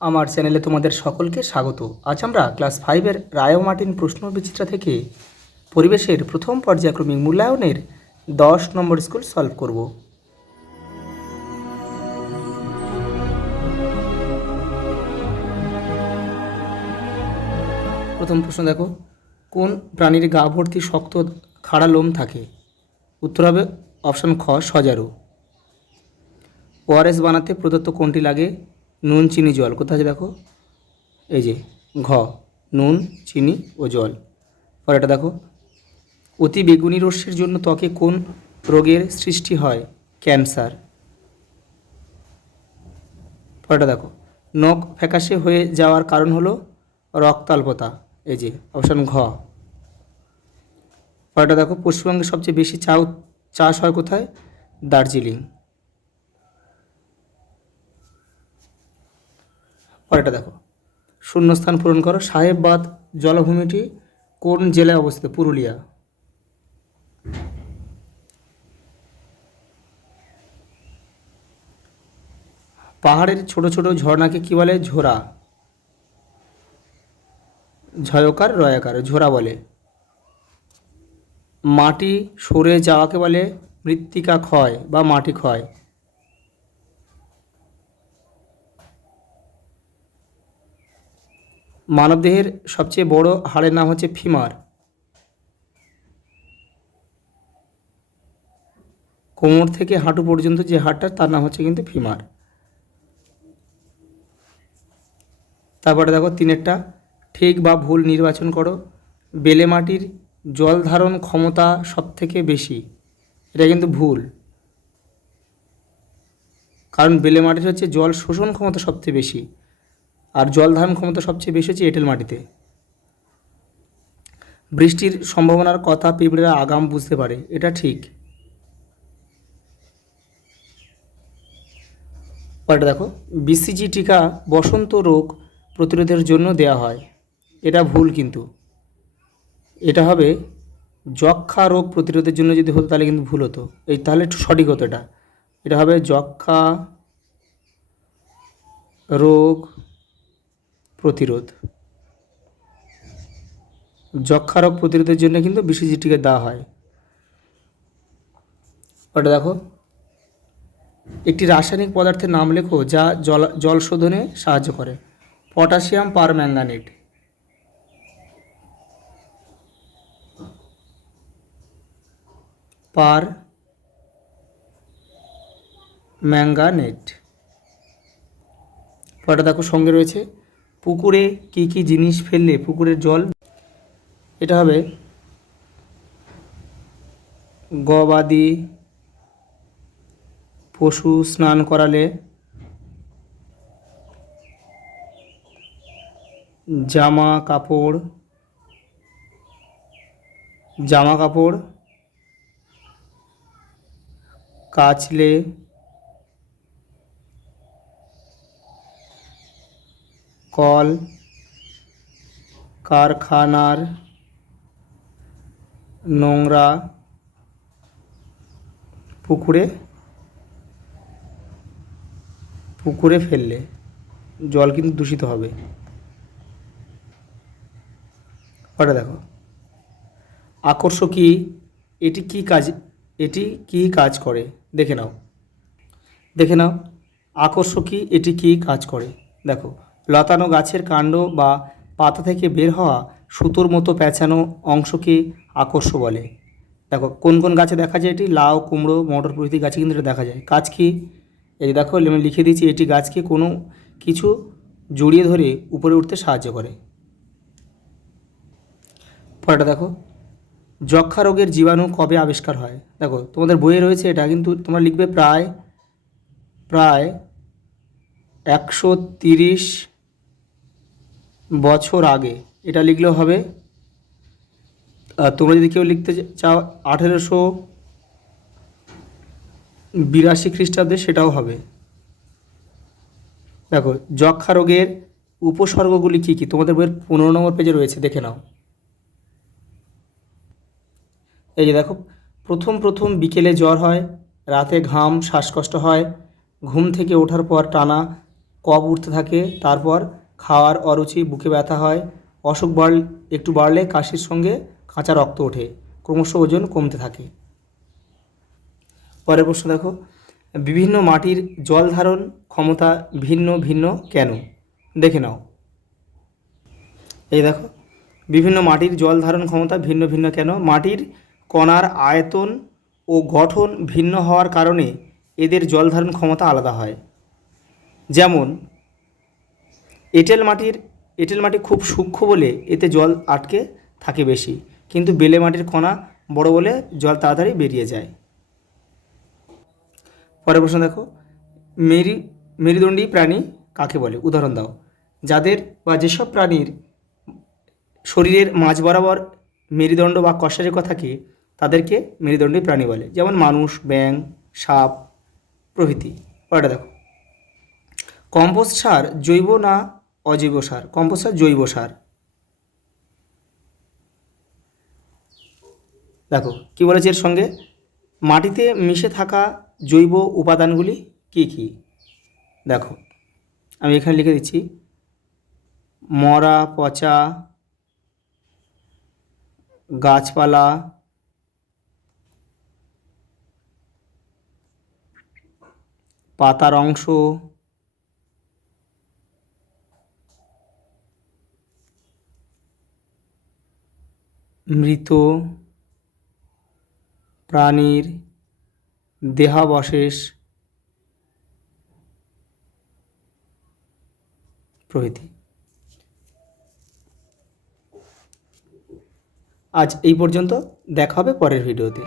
আমার চ্যানেলে তোমাদের সকলকে স্বাগত। আজ আমরা ক্লাস 5-এর রায় মার্টিন প্রশ্ন বিচিত্রা থেকে পরিবেশের প্রথম পর্যায়ক্রমিক মূল্যায়নের 10 নম্বর স্কুল সলভ করব। প্রথম প্রশ্ন দেখো, কোন প্রাণীর গা ভর্তি শক্ত খাড়া লোম থাকে? উত্তর হবে অপশান খ, সজারু। ওআরএস বানাতে প্রদত্ত কোনটি লাগে? নুন, চিনি, জল। কোথায় আছে দেখো, এই যে ঘ, নুন, চিনি ও জল। পরেরটা দেখো, অতি বেগুনি রশ্মির জন্য ত্বকে কোন রোগের সৃষ্টি হয়? ক্যান্সার। পরেরটা দেখো, নখ ফ্যাকাশে হয়ে যাওয়ার কারণ হলো রক্তাল্পতা। এই যে অপশান ঘ। পরেরটা দেখো, পশ্চিমবঙ্গে সবচেয়ে বেশি চাষ হয় কোথায়? দার্জিলিং। পরেরটা দেখো, শূন্যস্থান পূরণ করো। সাহেববাদ জলাভূমিটি কোন জেলায় অবস্থিত? পুরুলিয়া। পাহাড়ের ছোট ছোট ঝর্ণাকে কি বলে? ঝোড়া। ঝয়কার রয়াকার, ঝোড়া বলে। মাটি সরে যাওয়াকে বলে মৃত্তিকা ক্ষয় বা মাটি ক্ষয়। মানবদেহের সবচেয়ে বড় হাড়ের নাম হচ্ছে ফিমার। কোমর থেকে হাঁটু পর্যন্ত যে হাড়টা, তার নাম হচ্ছে কিন্তু ফিমার। তারপরে দেখো, তিনেরটা ঠিক বা ভুল নির্বাচন করো। বেলে মাটির জল ধারণ ক্ষমতা সবথেকে বেশি। এটা কিন্তু ভুল, কারণ বেলে মাটির হচ্ছে জল শোষণ ক্ষমতা সবচেয়ে বেশি, আর জল ধারণ ক্ষমতা সবচেয়ে বেশি হচ্ছে এঁটেল মাটিতে। বৃষ্টির সম্ভাবনার কথা পিঁপড়েরা আগাম বুঝতে পারে। এটা ঠিক। পরেরটা দেখো, বিসিজি টিকা বসন্ত রোগ প্রতিরোধের জন্য দেওয়া হয়। এটা ভুল কিন্তু, এটা হবে যক্ষ্মা রোগ প্রতিরোধের জন্য। যদি হতো তাহলে কিন্তু ভুল হতো, তাহলে সঠিক হতো। এটা হবে যক্ষ্মা রোগ প্রতিরোধ। যক্ষ্মা রোগ প্রতিরোধের জন্য কিন্তু বিসিজি টিকা দেওয়া হয়। ওটা দেখো, একটি রাসায়নিক পদার্থের নাম লেখো যা জল শোধনে সাহায্য করে। Potassium permanganate. ম্যাঙ্গানেট। পরেরটা দেখো, সঙ্গে রয়েছে পুকুরে কি কি জিনিস ফেললে পুকুরের জল? এটা হবে গবাদি পশু স্নান করালে, জামা কাপড় কাচলে, কল কারখানার নোংরা পুকুরে ফেললে জল কিন্তু দূষিত হবে। ওটা দেখো, আকর্ষকী এটি কি কাজ করে? দেখে নাও আকর্ষকী এটি কি কাজ করে। দেখো, লতানো গাছের কাণ্ড বা পাতা থেকে বের হওয়া সুতোর মতো পেঁচানো অংশকে আকর্ষ বলে। দেখো, কোন কোন গাছে দেখা যায় এটি? লাউ, কুমড়ো, মটর প্রভৃতি গাছে কিন্তু এটা দেখা যায়। কাজ কি? এই দেখো, আমি লিখে দিয়েছি, এটি গাছকে কোনো কিছু জড়িয়ে ধরে উপরে উঠতে সাহায্য করে। পরেরটা দেখো, যক্ষ্মা রোগের জীবাণু কবে আবিষ্কার হয়? দেখো, তোমাদের বইয়ে রয়েছে এটা, কিন্তু তোমরা লিখবে প্রায় 130 বছর আগে। এটা লিখলেও হবে। তোমরা যদি কেউ লিখতে চাও 1882 খ্রিস্টাব্দে, সেটাও হবে। দেখো, যক্ষ্মা রোগের উপসর্গগুলি কী কী? তোমাদের বইয়ের 15 নম্বর পেজে রয়েছে, দেখে নাও। এই যে দেখো, প্রথম বিকেলে জ্বর হয়, রাতে ঘাম, শ্বাসকষ্ট হয়, ঘুম থেকে ওঠার পর টানা কফ উঠতে থাকে, তারপর খাওয়ার অরুচি, বুকে ব্যথা হয়, অসুখ একটু বাড়লে কাশির সঙ্গে কাঁচা রক্ত ওঠে, ক্রমশ ওজন কমতে থাকে। পরের প্রশ্ন দেখো, বিভিন্ন মাটির জল ধারণ ক্ষমতা ভিন্ন ভিন্ন কেন? দেখে নাও। এই দেখো, বিভিন্ন মাটির জল ধারণ ক্ষমতা ভিন্ন ভিন্ন কেন? মাটির কণার আয়তন ও গঠন ভিন্ন হওয়ার কারণে এদের জল ধারণ ক্ষমতা আলাদা হয়। যেমন এঁটেল মাটি খুব সূক্ষ্ম বলে এতে জল আটকে থাকে বেশি, কিন্তু বেলে মাটির কণা বড় বলে জল তাড়াতাড়ি বেরিয়ে যায়। পরের প্রশ্ন দেখো, মেরুদণ্ডী প্রাণী কাকে বলে? উদাহরণ দাও। যাদের বা যেসব প্রাণীর শরীরের মাঝ বরাবর মেরুদণ্ড বা কশেরুকা থাকে তাদেরকে মেরুদণ্ডী প্রাণী বলে, যেমন মানুষ, ব্যাঙ, সাপ প্রভৃতি। পরেরটা দেখো, কম্পোস্ট সার জৈব না অজৈব সার? কম্পোস্ট সার জৈব সার। দেখো কি বলেছে এর সঙ্গে, মাটিতে মিশে থাকা জৈব উপাদানগুলি কি কি? দেখো আমি এখানে লিখে দিচ্ছি, মরা পচা গাছপালা, পাতার অংশ, মৃত প্রাণীর দেহাবশেষ প্রভৃতি। আজ এই পর্যন্ত, দেখা হবে পরের ভিডিওতে।